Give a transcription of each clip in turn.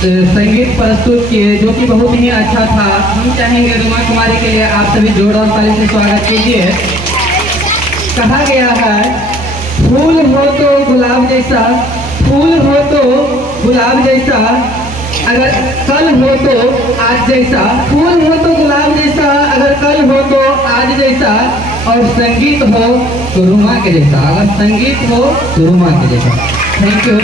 संगीत प्रस्तुत किए जो कि बहुत ही अच्छा था। हम चाहेंगे रुमा कुमारी के लिए आप सभी जोरदार ताली से स्वागत कीजिए। कहा गया है फूल हो तो गुलाब जैसा, फूल हो तो गुलाब जैसा, अगर कल हो तो आज जैसा, फूल हो तो गुलाब जैसा, अगर कल हो तो आज जैसा, और संगीत हो तो रुमा के जैसा, अगर संगीत हो तो रुमा के जैसा। Thank you.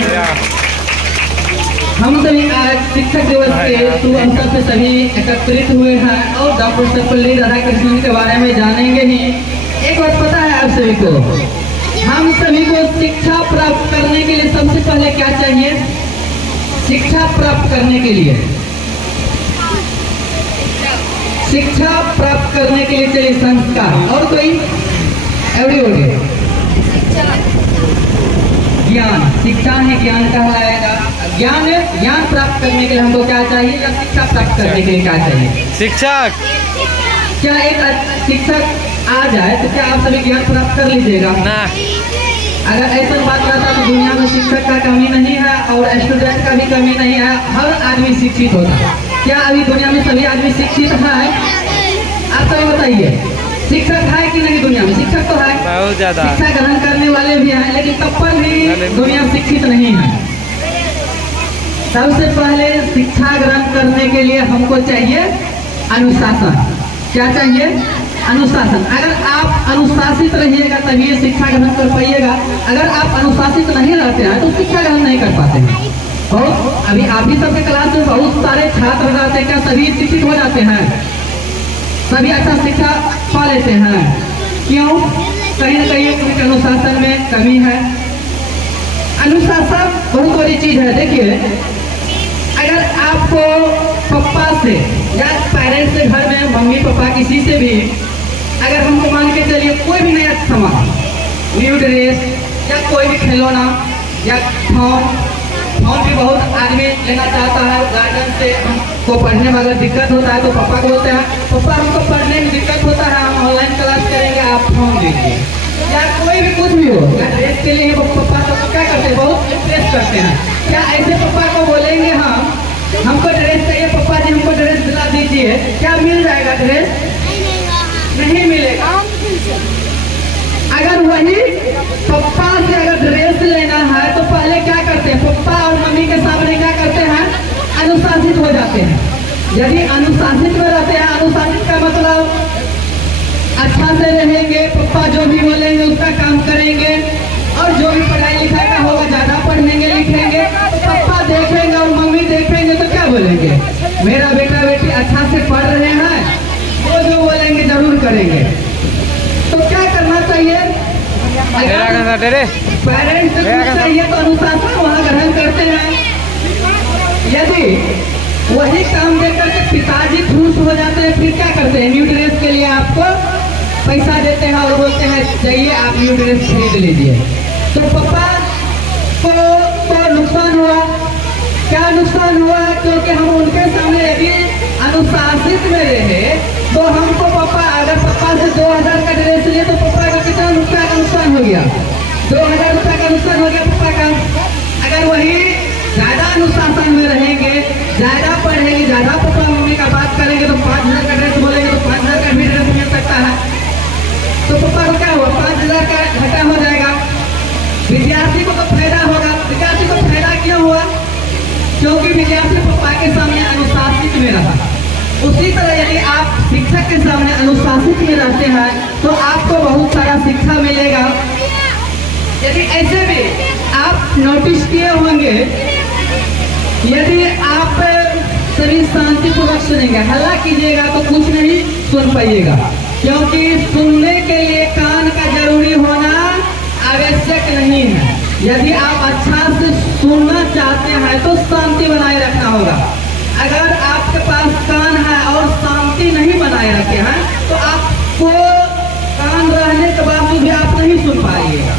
हम सभी आज शिक्षक दिवस के शुभ अवसर से सभी एकत्रित हुए हैं और डॉक्टर सर्वपल्ली राधाकृष्णन के बारे में जानेंगे ही। एक बात पता है आप सभी को, हम सभी को शिक्षा प्राप्त करने के लिए सबसे पहले क्या चाहिए? शिक्षा प्राप्त करने के लिए, शिक्षा प्राप्त करने के लिए चाहिए संस्कार। और कोई एवरीबॉडी ज्ञान, शिक्षा है ज्ञान कहलाएगा। ज्ञान है, ज्ञान प्राप्त करने के लिए हमको क्या चाहिए या शिक्षा प्राप्त करने के लिए क्या चाहिए? शिक्षक। क्या एक शिक्षक आ जाए तो क्या आप सभी ज्ञान प्राप्त कर लीजिएगा? ना। अगर ऐसा बात रहता तो दुनिया में शिक्षक का कमी नहीं है और स्टूडेंट का भी कमी नहीं है, हर आदमी शिक्षित होता है। क्या अभी दुनिया में सभी आदमी शिक्षित है? आप सभी बताइए, शिक्षक है कि नहीं? दुनिया में शिक्षक तो है, बहुत ज्यादा। शिक्षा ग्रहण करने वाले भी हैं, लेकिन तब पर भी दुनिया शिक्षित नहीं है। सबसे पहले शिक्षा ग्रहण करने के लिए हमको चाहिए अनुशासन। क्या चाहिए? अनुशासन। अगर आप अनुशासित रहिएगा तभी शिक्षा ग्रहण कर पाइएगा। अगर आप अनुशासित नहीं रहते हैं तो शिक्षा ग्रहण नहीं कर पाते हैं। और अभी आप ही सबके क्लास में बहुत सारे छात्र रहते हैं, क्या सभी शिक्षित हो जाते हैं? सभी अच्छा शिक्षा पा लेते हैं? क्यों? कहीं न कहीं उनके अनुशासन में कमी है। अनुशासन बहुत बड़ी चीज है। देखिए, अगर आपको पापा से या पेरेंट्स से, घर में मम्मी पापा किसी से भी अगर हमको मान के चलिए कोई भी नया सामान, न्यू ड्रेस या कोई भी खिलौना या फोन भी बहुत आदमी लेना चाहता है। गार्जियन से हमको पढ़ने में अगर दिक्कत होता है तो पापा को बोलते हैं पापा हमको पढ़ने में दिक्कत होता है, हम ऑनलाइन क्लास करेंगे, आप फोन दीजिए। या कोई भी कुछ भी हो, या ड्रेस के लिए पापा तो क्या करते हैं, बहुत इंटरेस्ट करते हैं। क्या ऐसे पापा को बोलेंगे हमको ड्रेस चाहिए पापा जी, हमको ड्रेस दिला दीजिए, क्या मिल जाएगा ड्रेस? नहीं मिलेगा। अगर वही पापा से अगर ड्रेस लेना है तो पहले क्या करते हैं? पापा और मम्मी के सामने क्या करते हैं? अनुशासित हो जाते हैं। यदि अनुशासित में रहते हैं, अनुशासित का मतलब अच्छा से रहेंगे, पापा जो भी बोलेंगे उसका काम करेंगे, और जो भी पढ़ाई लिखाई का होगा ज्यादा पढ़ेंगे लिखेंगे, पापा देखेंगे और मम्मी देखेंगे तो क्या बोलेंगे? मेरा बेटा बेटी अच्छा से पढ़ रहे हैं, वो जो बोलेंगे जरूर करेंगे। तो क्या करना चाहिए? पेरेंट्स से कुछ चाहिए तो अनुशासन वहाँ ग्रहण करते हैं। यदि वही काम देकर के पिताजी खुश हो जाते हैं, फिर क्या करते हैं? न्यू ड्रेस के लिए आपको पैसा देते हैं और बोलते हैं जाइए आप न्यू ड्रेस खरीद लीजिए। तो पापा को नुकसान हुआ। क्या नुकसान हुआ? क्योंकि हम उनके सामने यदि अनुशासित में रहे तो हमको पापा, अगर पापा से 2000 का ड्रेस लिए तो पापा का कितना रुपया का नुकसान हो गया? 2000 रुपया का नुकसान हो गया पापा का। अगर वही ज्यादा अनुशासन में रहेंगे, ज्यादा पढ़ेंगे, ज्यादा पापा मम्मी का बात करेंगे तो 5000 का ड्रेस बोलेंगे तो 5000 का भी ड्रेस मिल सकता है। तो पापा को क्या हुआ? 5000 का घाटा हो जाएगा। विद्यार्थी को तो फायदा होगा। विद्यार्थी को फायदा क्यों हुआ? क्योंकि विद्यार्थी पापा के सामने अनुशासित में रहा। उसी तरह यदि आप शिक्षक के सामने अनुशासित में रहते हैं तो आपको बहुत सारा शिक्षा मिलेगा। यदि ऐसे भी आप नोटिस किए होंगे, यदि आप सभी शांतिपूर्वक सुनेंगे, हल्ला कीजिएगा तो कुछ नहीं सुन पाइएगा, क्योंकि सुनने के लिए कान का जरूरी होना आवश्यक नहीं है। यदि आप अच्छा से सुनना चाहते हैं तो शांति बनाए रखना होगा। अगर आपके पास कान है और शांति नहीं बनाए रखे हैं तो आपको कान रहने के बावजूद भी आप नहीं सुन पाइएगा।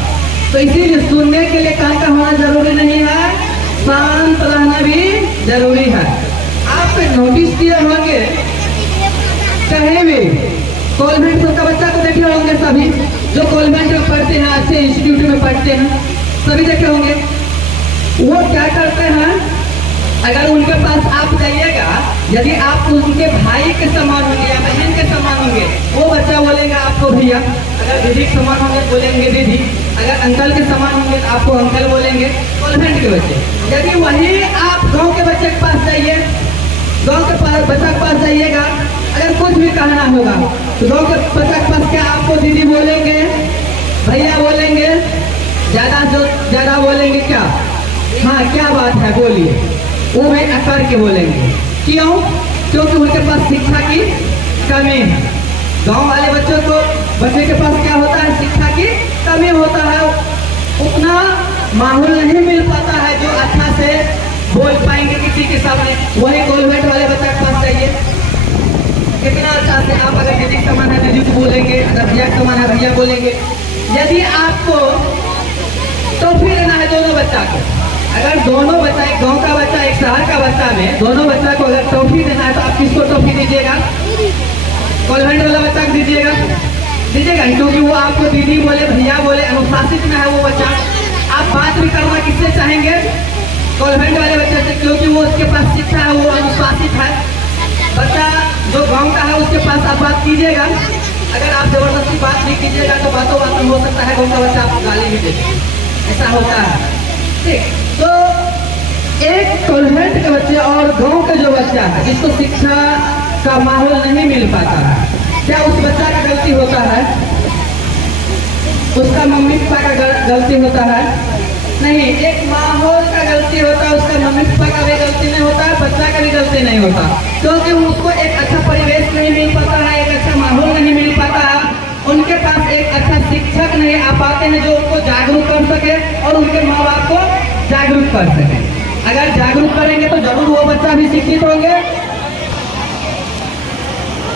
तो इसीलिए सुनने के लिए कान का होना जरूरी नहीं है, शांत रहना भी जरूरी है। आप नोटिस किए होंगे कहीं भी कॉन्वेंट का बच्चा को देखे होंगे, सभी जो कॉन्वेंट में पढ़ते हैं, अच्छे इंस्टीट्यूट में पढ़ते हैं, सभी देखे होंगे। वो क्या करते हैं? अगर उनके पास आप जाइएगा, यदि आप उनके भाई के समान होंगे या बहन के समान होंगे, वो बच्चा बोलेगा आपको भैया। अगर दीदी के समान होंगे बोलेंगे दीदी। अगर अंकल के समान होंगे तो आपको अंकल बोलेंगे। कॉन्वेंट के बच्चे, यदि वही आप गांव के बच्चे के पास जाइए, गांव के बच्चा के पास जाइएगा, अगर कुछ भी कहना होगा तो गांव के बच्चा के पास क्या आपको दीदी बोलेंगे, भैया बोलेंगे, ज्यादा बोलेंगे क्या? हाँ, क्या बात है बोलिए, वो भी अकर के बोलेंगे। क्यों? क्योंकि उनके पास शिक्षा की कमी है। गांव वाले बच्चे के पास क्या होता है? शिक्षा की कमी होता है, उतना माहौल नहीं मिल पाता है जो अच्छा से बोल पाएंगे किसी के सामने। वही कॉन्वेंट वाले बच्चे के पास जाइए, कितना अच्छा से आप अगर दीदी समान है दीदी को बोलेंगे, अगर भैया समान है भैया बोलेंगे। यदि आपको टॉफी देना है दोनों बच्चा को, अगर दोनों बच्चा, एक गांव का बच्चा एक शहर का बच्चा में, दोनों बच्चा को अगर टॉफी देना है तो आप किसको टॉफी दीजिएगा? कॉन्वेंट वाला बच्चा को दीजिएगा, क्योंकि वो आपको दीदी बोले भैया बोले, अनुशासित में है वो बच्चा। आप बात भी करना किससे चाहेंगे? कॉन्वेंट वाले बच्चे से, क्योंकि वो उसके पास शिक्षा है, वो अनुशासित है। बच्चा जो गाँव का है उसके पास आप बात कीजिएगा। अगर आप जबरदस्ती बात नहीं कीजिएगा तो बातों में हो सकता है गाँव का बच्चा आपको गाली भी दे, ऐसा होता है। ठीक, तो एक कॉन्वेंट के बच्चे और गांव का जो बच्चा है जिसको शिक्षा का माहौल नहीं मिल पाता है, क्या उस बच्चा का गलती होता है? उसका मम्मी पापा का गलती होता है? नहीं, एक माहौल का गलती होता है, उसका मम्मी पापा का भी गलती नहीं होता है, बच्चा का भी गलती नहीं होता, क्योंकि उसको एक अच्छा परिवेश नहीं मिल पाता है, एक अच्छा माहौल नहीं मिल पाता है, उनके पास एक अच्छा शिक्षक नहीं आ पाते हैं जो उनको जागरूक कर सके और उनके माँ बाप को जागरूक कर सके। अगर जागरूक करेंगे तो जरूर वो